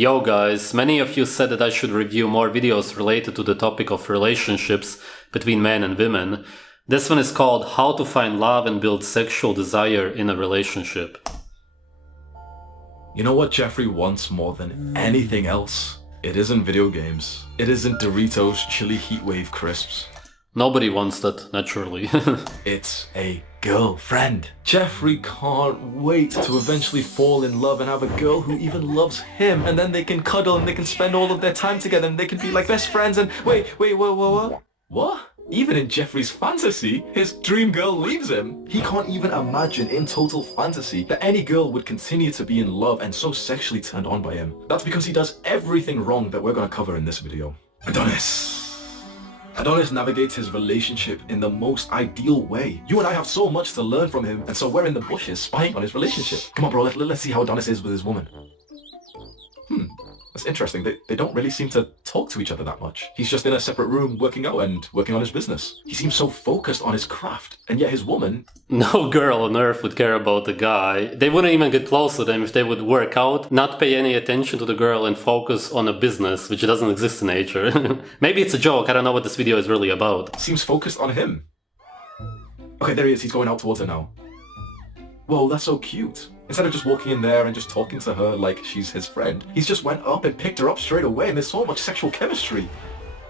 Yo guys, many of you said that I should review more videos related to the topic of relationships between men and women. This one is called How to Find Love and Build Sexual Desire in a Relationship. You know what Jeffrey wants more than anything else? It isn't video games. It isn't Doritos Chili Heatwave Crisps. Nobody wants that, naturally. It's a girlfriend. Jeffrey can't wait to eventually fall in love and have a girl who even loves him, and then they can cuddle and they can spend all of their time together and they can be like best friends and what? Even in Jeffrey's fantasy, his dream girl leaves him. He can't even imagine in total fantasy that any girl would continue to be in love and so sexually turned on by him. That's because he does everything wrong that we're gonna cover in this video. Adonis navigates his relationship in the most ideal way. You and I have so much to learn from him, and so we're in the bushes spying on his relationship. Come on bro, let's see how Adonis is with his woman. That's interesting. They don't really seem to talk to each other that much. He's just in a separate room working out and working on his business. He seems so focused on his craft, and yet his woman... No girl on earth would care about the guy. They wouldn't even get close to them if they would work out, not pay any attention to the girl and focus on a business, which doesn't exist in nature. Maybe it's a joke, I don't know what this video is really about. Seems focused on him. Okay, there he is, he's going out towards her now. Whoa, that's so cute. Instead of just walking in there and just talking to her like she's his friend, he's just went up and picked her up straight away, and there's so much sexual chemistry.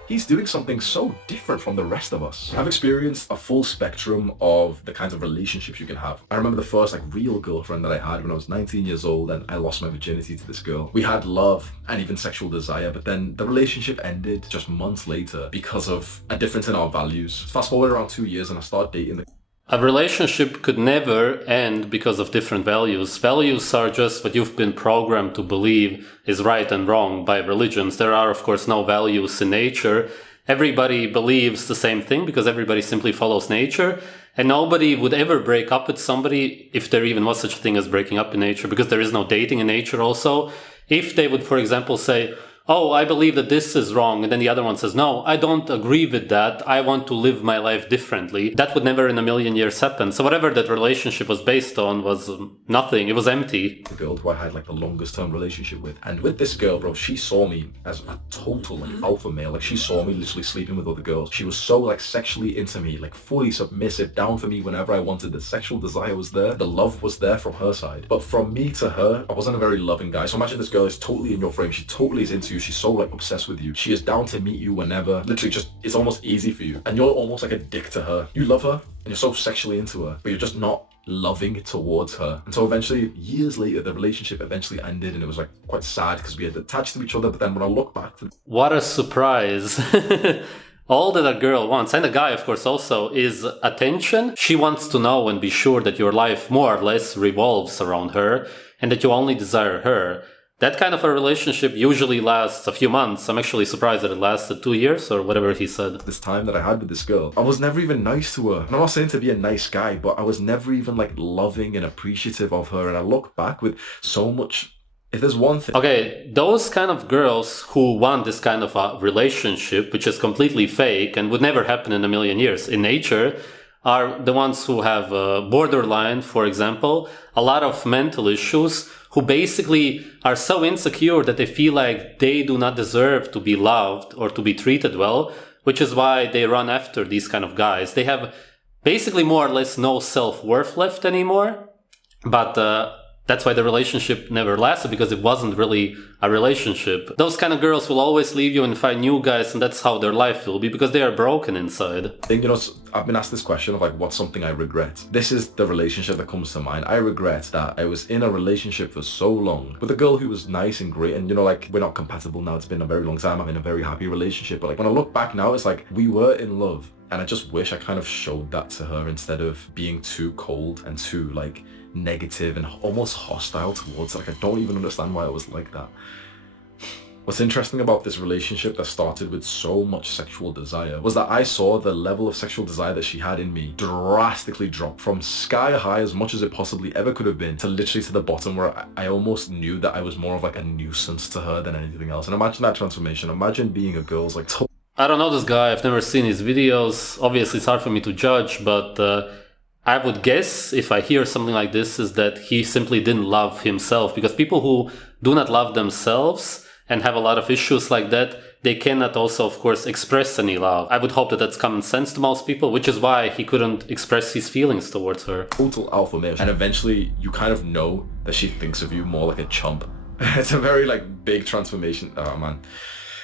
He's doing something so different from the rest of us. I've experienced a full spectrum of the kinds of relationships you can have. I remember the first real girlfriend that I had when I was 19 years old, and I lost my virginity to this girl. We had love and even sexual desire, but then the relationship ended just months later because of a difference in our values. Fast forward around 2 years and I started dating the... A relationship could never end because of different values. Values are just what you've been programmed to believe is right and wrong by religions. There are, of course, no values in nature. Everybody believes the same thing because everybody simply follows nature. And nobody would ever break up with somebody, if there even was such a thing as breaking up in nature, because there is no dating in nature also. If they would, for example, say, oh, I believe that this is wrong, and then the other one says, no, I don't agree with that, I want to live my life differently. That would never in a million years happen. So whatever that relationship was based on was nothing, it was empty. The girl who I had the longest term relationship with. And with this girl, bro, she saw me as a total alpha male. She saw me literally sleeping with other girls. She was so sexually into me, fully submissive, down for me whenever I wanted. The sexual desire was there, the love was there from her side. But from me to her, I wasn't a very loving guy. So imagine this girl is totally in your frame, she totally is into you, she's so obsessed with you. She is down to meet you whenever. Literally just, it's almost easy for you. And you're almost like a dick to her. You love her and you're so sexually into her, but you're just not loving towards her. And so eventually, years later, the relationship eventually ended, and it was quite sad because we had attached to each other. But then when I look back to... What a surprise. All that a girl wants, and a guy of course also, is attention. She wants to know and be sure that your life more or less revolves around her and that you only desire her. That kind of a relationship usually lasts a few months. I'm actually surprised that it lasted 2 years or whatever he said. This time that I had with this girl, I was never even nice to her. And I'm not saying to be a nice guy, but I was never even loving and appreciative of her. And I look back with so much... If there's one thing... Okay, those kind of girls who want this kind of a relationship, which is completely fake and would never happen in a million years in nature, are the ones who have borderline, for example, a lot of mental issues, who basically are so insecure that they feel like they do not deserve to be loved or to be treated well, which is why they run after these kind of guys. They have basically more or less no self-worth left anymore, but that's why the relationship never lasted, because it wasn't really a relationship. Those kind of girls will always leave you and find new guys, and that's how their life will be, because they are broken inside. I think, I've been asked this question of what's something I regret. This is the relationship that comes to mind. I regret that I was in a relationship for so long with a girl who was nice and great, and we're not compatible now. It's been a very long time. I'm in a very happy relationship, but when I look back now, it's we were in love, and I just wish I kind of showed that to her instead of being too cold and too negative and almost hostile towards her. I don't even understand why I was like that. What's interesting about this relationship that started with so much sexual desire was that I saw the level of sexual desire that she had in me drastically drop from sky high as much as it possibly ever could have been to literally to the bottom where I almost knew that I was more of a nuisance to her than anything else. And imagine that transformation. Imagine being a girl's I don't know this guy, I've never seen his videos. Obviously it's hard for me to judge, but I would guess if I hear something like this is that he simply didn't love himself, because people who do not love themselves and have a lot of issues like that, they cannot also, of course, express any love. I would hope that that's common sense to most people, which is why he couldn't express his feelings towards her. Total alpha male. And eventually you kind of know that she thinks of you more like a chump. It's a very like big transformation. Oh man.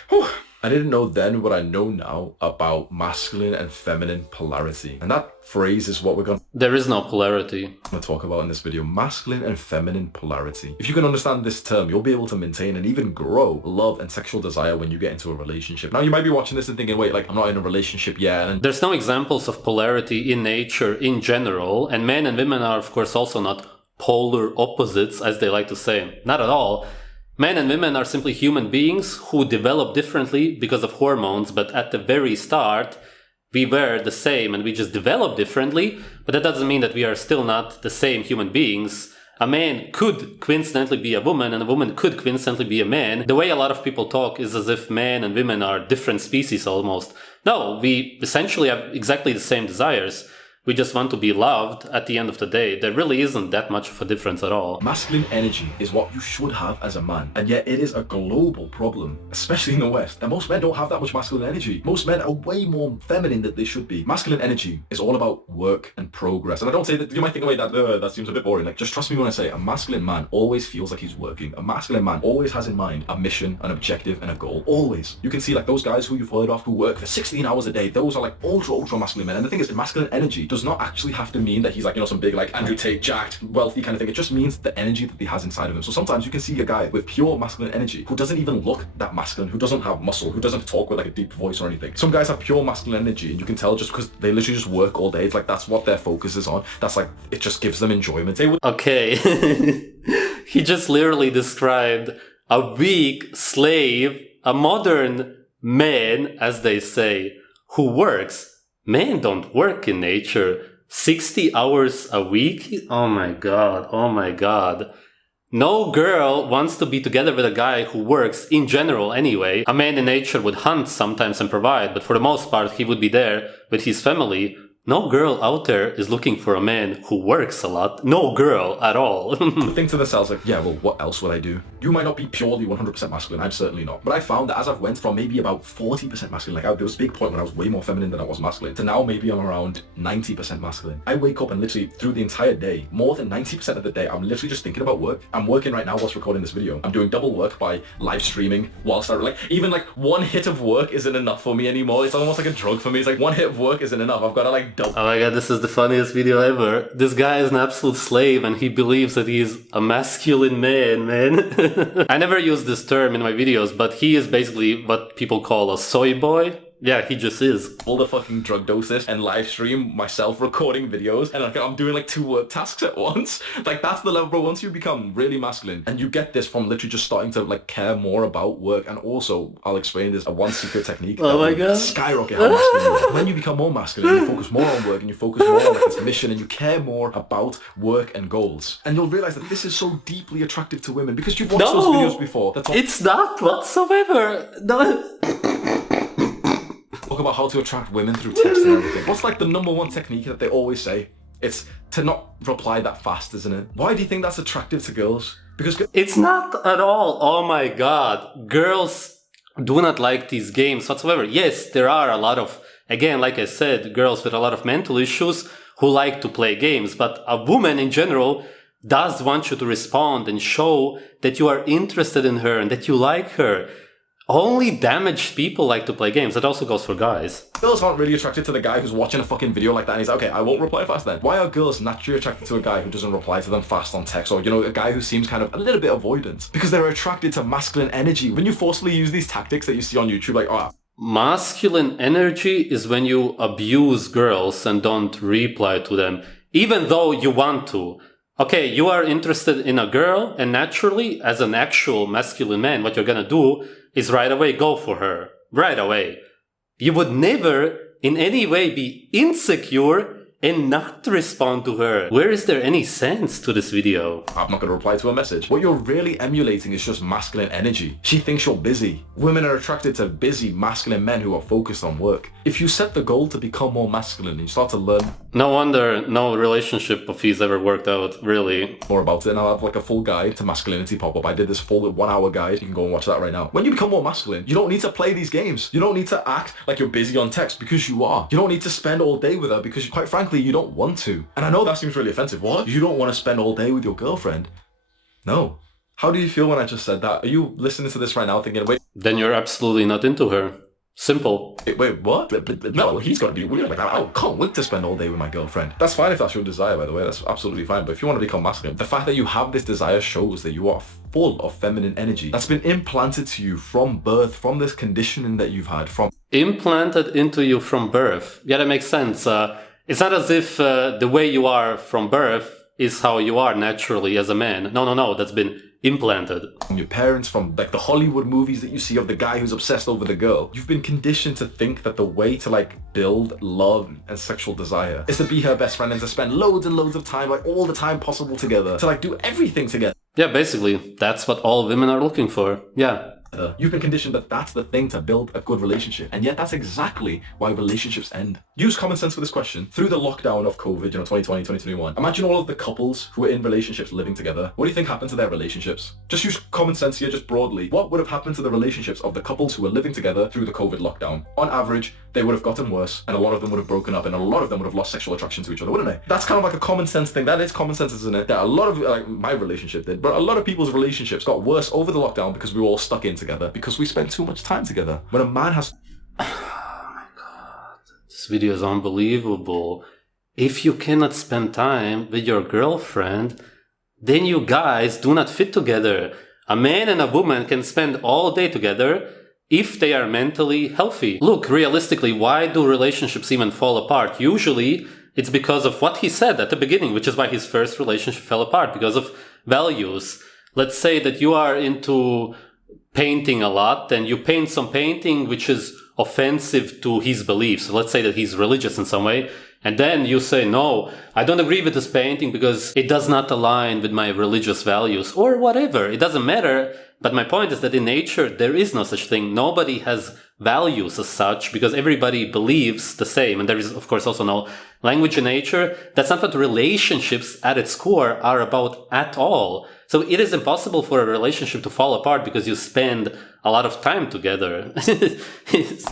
Whew. I didn't know then what I know now about masculine and feminine polarity. And that phrase is what we're going There is no polarity. to talk about in this video. Masculine and feminine polarity. If you can understand this term, you'll be able to maintain and even grow love and sexual desire when you get into a relationship. Now you might be watching this and thinking, wait, like I'm not in a relationship yet. And there's no examples of polarity in nature in general. And men and women are, of course, also not polar opposites, as they like to say. Not at all. Men and women are simply human beings who develop differently because of hormones, but at the very start, we were the same and we just developed differently, but that doesn't mean that we are still not the same human beings. A man could coincidentally be a woman and a woman could coincidentally be a man. The way a lot of people talk is as if men and women are different species almost. No, we essentially have exactly the same desires. We just want to be loved at the end of the day. There really isn't that much of a difference at all. masculine energy is what you should have as a man, and yet it is a global problem, especially in the West. And most men don't have that much masculine energy. Most men are way more feminine than they should be. Masculine energy is all about work and progress. And I don't say that, you might think, wait, that seems a bit boring. Like, just trust me when I say a masculine man always feels like he's working. A masculine man always has in mind a mission, an objective, and a goal. Always. You can see like those guys who you've heard of who work for 16 hours a day. Those are like ultra masculine men. And the thing is, masculine energy does not actually have to mean that he's like, you know, some big like Andrew Tate, jacked, wealthy kind of thing. It just means the energy that he has inside of him. So sometimes you can see a guy with pure masculine energy who doesn't even look that masculine, who doesn't have muscle, who doesn't talk with like a deep voice or anything. Some guys have pure masculine energy and you can tell just because they literally just work all day. It's like that's what their focus is on. That's like, it just gives them enjoyment. Okay. He just literally described a weak slave, a modern man, as they say, who works. Men don't work in nature. 60 hours a week? Oh my god, oh my god. No girl wants to be together with a guy who works, in general anyway. A man in nature would hunt sometimes and provide, but for the most part he would be there with his family. No girl out there is looking for a man who works a lot. No girl at all. Think to themselves like, yeah, well, what else would I do? You might not be purely 100% masculine. I'm certainly not. But I found that as I've went from maybe about 40% masculine, like there was a big point when I was way more feminine than I was masculine, to now maybe I'm around 90% masculine. I wake up and literally through the entire day, more than 90% of the day, I'm literally just thinking about work. I'm working right now whilst recording this video. I'm doing double work by live streaming whilst I even like one hit of work isn't enough for me anymore. It's almost like a drug for me. It's like one hit of work isn't enough. I've got to like double. Oh my god, this is the funniest video ever. This guy is an absolute slave and he believes that he's a masculine man. I never use this term in my videos, but he is basically what people call a soy boy. Yeah, he just is. All the fucking drug doses and live stream myself recording videos and like, I'm doing like 2 work tasks at once. Like that's the level, bro. Once you become really masculine and you get this from literally just starting to like care more about work, and also I'll explain this, a one secret technique. Oh my god. Skyrocket how masculine you are. When you become more masculine, you focus more on work and you focus more on like its mission and you care more about work and goals. And you'll realize that this is so deeply attractive to women because you've watched those videos before. It's not whatsoever. No. Talk about how to attract women through text and everything. What's like the #1 technique that they always say? It's to not reply that fast, isn't it? Why do you think that's attractive to girls? Because it's not at all. Oh my god. Girls do not like these games whatsoever. Yes, there are a lot of, again, like I said, girls with a lot of mental issues who like to play games, but a woman in general does want you to respond and show that you are interested in her and that you like her. Only damaged people like to play games. That also goes for guys. Girls aren't really attracted to the guy who's watching a fucking video like that and he's like, okay, I won't reply fast then. Why are girls naturally attracted to a guy who doesn't reply to them fast on text, or, you know, a guy who seems kind of a little bit avoidant? Because they're attracted to masculine energy. When you forcefully use these tactics that you see on YouTube, like, oh, masculine energy is when you abuse girls and don't reply to them, even though you want to. Okay, you are interested in a girl, and naturally, as an actual masculine man, what you're gonna do is right away go for her. Right away. You would never in any way be insecure and not respond to her. Where is there any sense to this video? I'm not going to reply to her message. What you're really emulating is just masculine energy. She thinks you're busy. Women are attracted to busy, masculine men who are focused on work. If you set the goal to become more masculine and you start to learn... No wonder no relationship of his ever worked out, really. More about it, and I'll have like a full guide to masculinity pop up. I did this full 1 hour guide. You can go and watch that right now. When you become more masculine, you don't need to play these games. You don't need to act like you're busy on text, because you are. You don't need to spend all day with her because, quite frankly, you don't want to. And I know that seems really offensive. What? You don't want to spend all day with your girlfriend? No. How do you feel when I just said that? Are you listening to this right now thinking, wait... Then you're absolutely not into her. Simple. Wait, what? No, he's got to be weird like that. I can't wait to spend all day with my girlfriend. That's fine if that's your desire, by the way. That's absolutely fine. But if you want to become masculine, the fact that you have this desire shows that you are full of feminine energy. That's been implanted to you from birth, from this conditioning that you've had, from... Implanted into you from birth. Yeah, that makes sense. It's not as if the way you are from birth is how you are naturally as a man. No. That's been implanted. From your parents, from like the Hollywood movies that you see of the guy who's obsessed over the girl. You've been conditioned to think that the way to like build love and sexual desire is to be her best friend and to spend loads and loads of time, like all the time possible together, to like do everything together. Yeah, basically, that's what all women are looking for. Yeah. You've been conditioned that that's the thing to build a good relationship. And yet that's exactly why relationships end. Use common sense for this question. Through the lockdown of COVID, 2020, 2021, imagine all of the couples who are in relationships living together. What do you think happened to their relationships? Just use common sense here, just broadly. What would have happened to the relationships of the couples who were living together through the COVID lockdown? On average, they would have gotten worse, and a lot of them would have broken up, and a lot of them would have lost sexual attraction to each other, wouldn't they? That's kind of like a common sense thing. That is common sense, isn't it? That a lot of, like my relationship did, but a lot of people's relationships got worse over the lockdown because we were all stuck in together, because we spent too much time together. When a man has... Oh my god. This video is unbelievable. If you cannot spend time with your girlfriend, then you guys do not fit together. A man and a woman can spend all day together if they are mentally healthy. Look, realistically, why do relationships even fall apart? Usually, it's because of what he said at the beginning, which is why his first relationship fell apart, because of values. Let's say that you are into painting a lot, and you paint some painting which is offensive to his beliefs. Let's say that he's religious in some way, and then you say, no, I don't agree with this painting because it does not align with my religious values, or whatever. It doesn't matter. But my point is that in nature, there is no such thing. Nobody has values as such because everybody believes the same. And there is, of course, also no language in nature. That's not what relationships at its core are about at all. So it is impossible for a relationship to fall apart because you spend a lot of time together.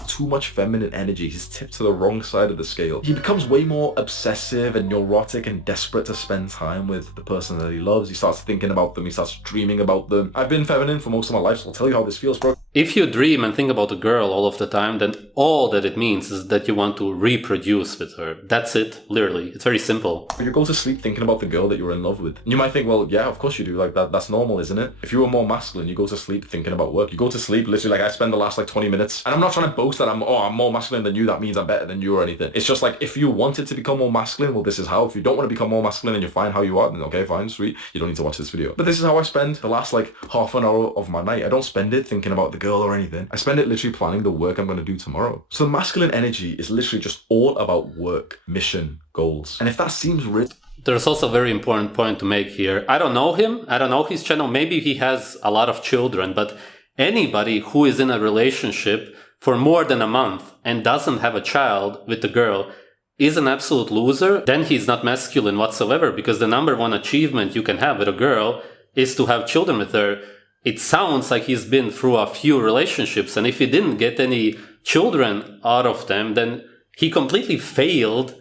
Too much feminine energy. He's tipped to the wrong side of the scale. He becomes way more obsessive and neurotic and desperate to spend time with the person that he loves. He starts thinking about them. He starts dreaming about them. I've been feminine for most of my life, so I'll tell you how this feels, bro. If you dream and think about a girl all of the time, then all that it means is that you want to reproduce with her. That's it, literally. It's very simple. You go to sleep thinking about the girl that you're in love with. And you might think, well, yeah, of course you do. Like that's normal, isn't it? If you were more masculine, you go to sleep thinking about work. You go to sleep, literally, like I spend the last like 20 minutes. And I'm not trying to boast that I'm more masculine than you. That means I'm better than you or anything. It's just like, if you wanted to become more masculine, well, this is how. If you don't want to become more masculine and you're fine how you are, then okay, fine, sweet. You don't need to watch this video. But this is how I spend the last like half an hour of my night. I don't spend it thinking about the girl or anything. I spend it literally planning the work I'm going to do tomorrow. So the masculine energy is literally just all about work, mission, goals. And if that seems rich... There's also a very important point to make here. I don't know him. I don't know his channel. Maybe he has a lot of children, but anybody who is in a relationship for more than a month and doesn't have a child with the girl is an absolute loser. Then he's not masculine whatsoever, because the number one achievement you can have with a girl is to have children with her. It sounds like he's been through a few relationships, and if he didn't get any children out of them, then he completely failed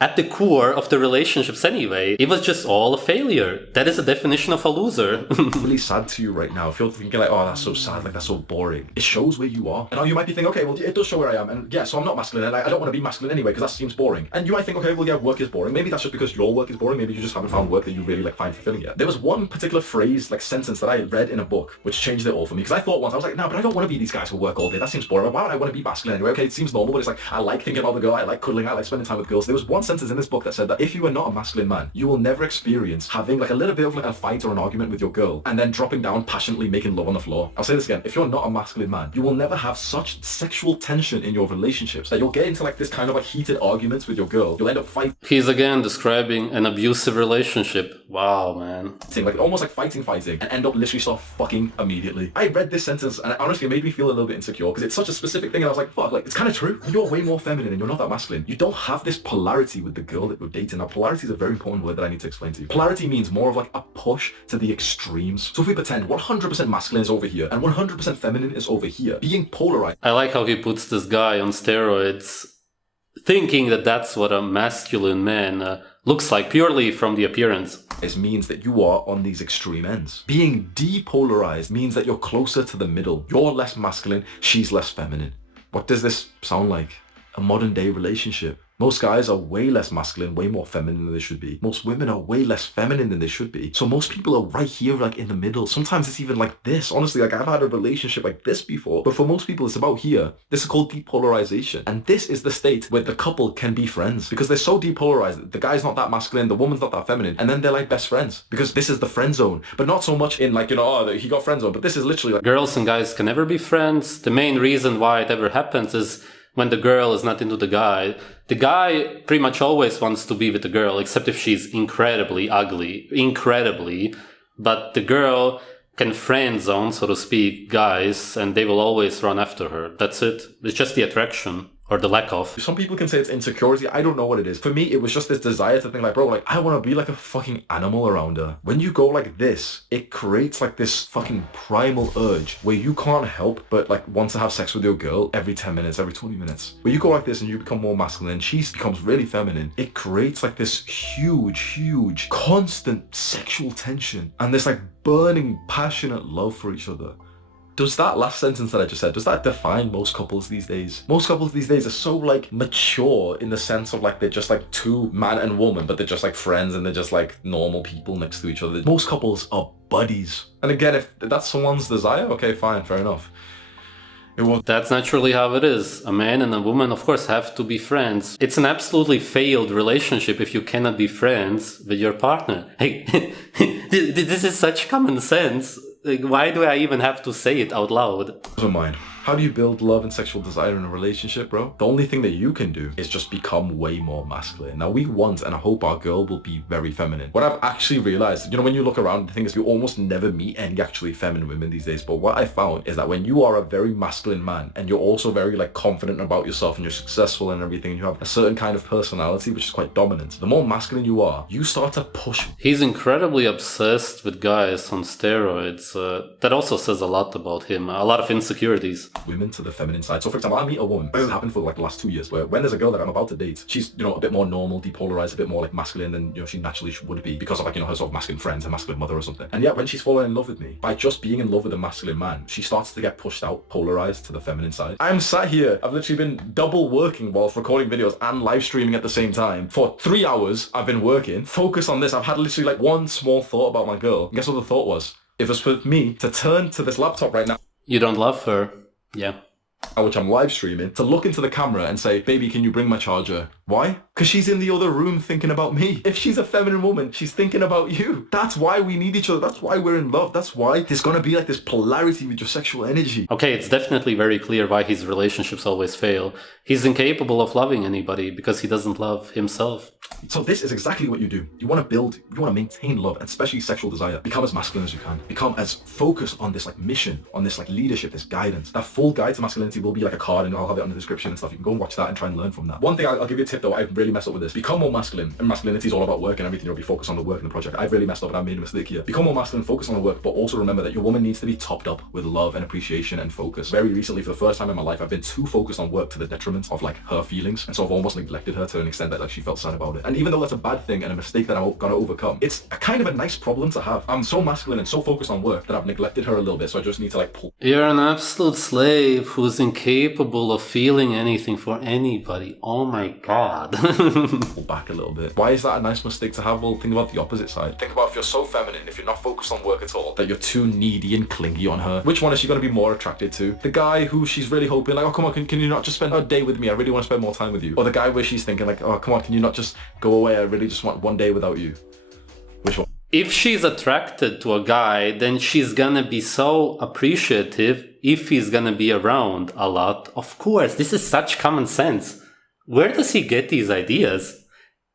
at the core of the relationships anyway. It was just all a failure. That is the definition of a loser. Really sad to you right now. If you're thinking like, oh, that's so sad, like that's so boring. It shows where you are. And now you might be thinking, okay, well, it does show where I am. And yeah, so I'm not masculine, and I don't want to be masculine anyway, because that seems boring. And you might think, okay, well, yeah, work is boring. Maybe that's just because your work is boring. Maybe you just haven't found work that you really like find fulfilling yet. There was one particular phrase, like sentence that I read in a book, which changed it all for me. Because I thought once, I was like, no, but I don't want to be these guys who work all day. That seems boring. Why would I want to be masculine anyway? Okay, it seems normal, but it's like, I like thinking about the girl. I like cuddling. I like spending time with girls. There was one sentence in this book that said that if you are not a masculine man, you will never experience having like a little bit of like a fight or an argument with your girl and then dropping down passionately making love on the floor. I'll say this again. If you're not a masculine man, you will never have such sexual tension in your relationships that you'll get into like this kind of like heated arguments with your girl. You'll end up fighting. He's again describing an abusive relationship. Wow, man. Like almost like fighting and end up literally start fucking immediately. I read this sentence and it honestly made me feel a little bit insecure because it's such a specific thing and I was like, fuck, like it's kind of true. You're way more feminine and you're not that masculine. You don't have this polarity with the girl that you're dating. Now, polarity is a very important word that I need to explain to you. Polarity means more of like a push to the extremes. So if we pretend 100% masculine is over here and 100% feminine is over here, being polarized. I like how he puts this guy on steroids, thinking that that's what a masculine man looks like purely from the appearance. It means that you are on these extreme ends. Being depolarized means that you're closer to the middle. You're less masculine, she's less feminine. What does this sound like? A modern day relationship. Most guys are way less masculine, way more feminine than they should be. Most women are way less feminine than they should be. So most people are right here, like in the middle. Sometimes it's even like this. Honestly, like I've had a relationship like this before, but for most people it's about here. This is called depolarization. And this is the state where the couple can be friends because they're so depolarized. The guy's not that masculine, the woman's not that feminine, and then they're like best friends because this is the friend zone. But not so much in like, you know, oh, he got friend zone, but this is literally like... Girls and guys can never be friends. The main reason why it ever happens is when the girl is not into the guy. The guy pretty much always wants to be with the girl, except if she's incredibly ugly. Incredibly. But the girl can friend zone, so to speak, guys, and they will always run after her. That's it. It's just the attraction. Or the lack of. Some people can say it's insecurity. I don't know what it is. For me, it was just this desire to think like, bro, like, I want to be like a fucking animal around her. When you go like this, it creates like this fucking primal urge where you can't help but like want to have sex with your girl every 10 minutes, every 20 minutes. Where you go like this and you become more masculine and she becomes really feminine, it creates like this huge, constant sexual tension and this like burning, passionate love for each other. Does that last sentence that I just said, does that define most couples these days? Most couples these days are so like mature in the sense of like they're just like two man and woman, but they're just like friends and they're just like normal people next to each other. Most couples are buddies. And again, if that's someone's desire, okay, fine, fair enough. That's naturally how it is. A man and a woman, of course, have to be friends. It's an absolutely failed relationship if you cannot be friends with your partner. Hey, this is such common sense. Like, why do I even have to say it out loud? Never mind. How do you build love and sexual desire in a relationship, bro? The only thing that you can do is just become way more masculine. Now, we want and I hope our girl will be very feminine. What I've actually realized, you know, when you look around, the thing is you almost never meet any actually feminine women these days. But what I found is that when you are a very masculine man and you're also very like confident about yourself and you're successful and everything, and you have a certain kind of personality, which is quite dominant, the more masculine you are, you start to push. He's incredibly obsessed with guys on steroids. That also says a lot about him. A lot of insecurities. Women to the feminine side. So for example, I meet a woman, this has happened for like the last 2 years, where when there's a girl that I'm about to date, she's, you know, a bit more normal, depolarized, a bit more like masculine than, you know, she naturally would be because of like, you know, her sort of masculine friends, her masculine mother or something. And yet when she's fallen in love with me, by just being in love with a masculine man, she starts to get pushed out, polarized to the feminine side. I'm sat here, I've literally been double working whilst recording videos and live streaming at the same time. For 3 hours, I've been working, focused on this. I've had literally like one small thought about my girl. And guess what the thought was? If it was for me to turn to this laptop right now. You don't love her. Yeah. Which I'm live streaming, to look into the camera and say, baby, can you bring my charger? Why? Because she's in the other room thinking about me. If she's a feminine woman, she's thinking about you. That's why we need each other. That's why we're in love. That's why there's going to be like this polarity with your sexual energy. Okay, it's definitely very clear why his relationships always fail. He's incapable of loving anybody because he doesn't love himself. So this is exactly what you do. You want to build, you want to maintain love, and especially sexual desire. Become as masculine as you can. Become as focused on this like mission, on this like leadership, this guidance. That full guide to masculinity will be like a card, and I'll have it in the description and stuff. You can go and watch that and try and learn from that. One thing I'll give you a tip though, I've really messed up with this. Become more masculine. And masculinity is all about work and everything. You'll be focused on the work and the project. I've really messed up and I made a mistake here. Become more masculine, focus on the work, but also remember that your woman needs to be topped up with love and appreciation and focus. Very recently, for the first time in my life, I've been too focused on work to the detriment of like her feelings, and so I've almost neglected her to an extent that like she felt sad about it. And even though that's a bad thing and a mistake that I'm gonna overcome, it's a kind of a nice problem to have. I'm so masculine and so focused on work that I've neglected her a little bit, so I just need to like pull. You're an absolute slave who's incapable of feeling anything for anybody. Oh my god. Pull back a little bit. Why is that a nice mistake to have? Well, think about the opposite side. Think about if you're so feminine, if you're not focused on work at all, that you're too needy and clingy on her. Which one is she going to be more attracted to? The guy who she's really hoping like, oh come on, can you not just spend a day with me? I really want to spend more time with you. Or the guy where she's thinking like, oh come on, can you not just go away? I really just want one day without you. Which one? If she's attracted to a guy, then she's gonna be so appreciative if he's gonna be around a lot. Of course, this is such common sense. Where does he get these ideas?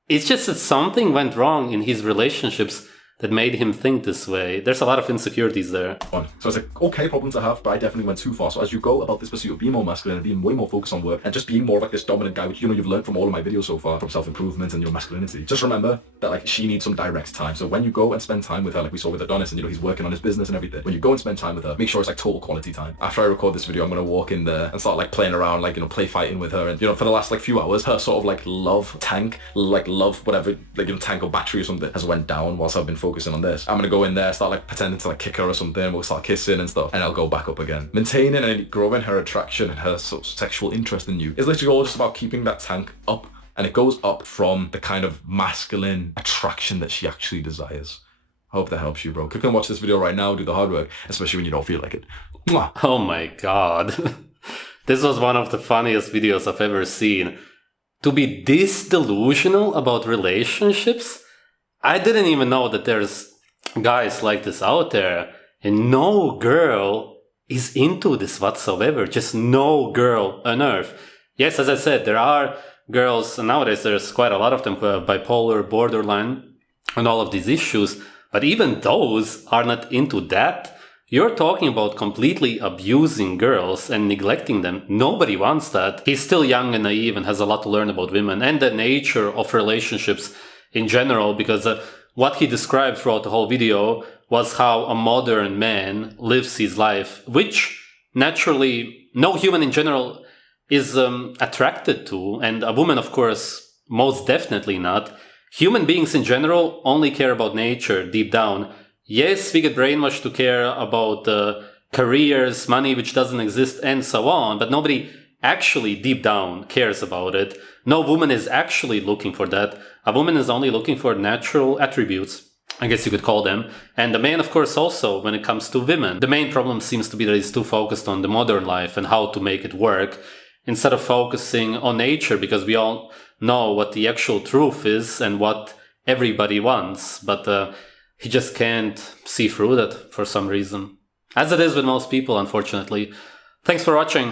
It's just that something went wrong in his relationships that made him think this way. There's a lot of insecurities there. So it's an okay problem to have, but I definitely went too far. So as you go about this pursuit of being more masculine and being way more focused on work and just being more like this dominant guy, which you've learned from all of my videos so far, from self-improvement and your masculinity, just remember that like she needs some direct time. So when you go and spend time with her, like we saw with Adonis, and he's working on his business and everything, when you go and spend time with her, make sure it's like total quality time. After I record this video, I'm gonna walk in there and start like playing around, like play fighting with her, and for the last like few hours, her sort of like love tank, like love whatever, like tank or battery or something has went down whilst I've been focusing on this. I'm gonna go in there, start like pretending to like kick her or something, we'll start kissing and stuff, and I'll go back up again. Maintaining and growing her attraction and her sort of sexual interest in you is literally all just about keeping that tank up, and it goes up from the kind of masculine attraction that she actually desires. I hope that helps you, bro. Click and watch this video right now, do the hard work, especially when you don't feel like it. Mwah. Oh my god. This was one of the funniest videos I've ever seen. To be this delusional about relationships? I didn't even know that there's guys like this out there, and no girl is into this whatsoever. Just no girl on earth. Yes, as I said, there are girls, and nowadays there's quite a lot of them who have bipolar, borderline, and all of these issues, but even those are not into that. You're talking about completely abusing girls and neglecting them. Nobody wants that. He's still young and naive and has a lot to learn about women and the nature of relationships in general, because what he described throughout the whole video was how a modern man lives his life, which naturally no human in general is attracted to, and a woman, of course, most definitely not. Human beings in general only care about nature deep down. Yes, we get brainwashed to care about careers, money which doesn't exist, and so on, but nobody actually deep down cares about it. No woman is actually looking for that. A woman is only looking for natural attributes, I guess you could call them. And the man, of course, also when it comes to women. The main problem seems to be that he's too focused on the modern life and how to make it work, instead of focusing on nature, because we all know what the actual truth is and what everybody wants. But he just can't see through that for some reason. As it is with most people, unfortunately. Thanks for watching.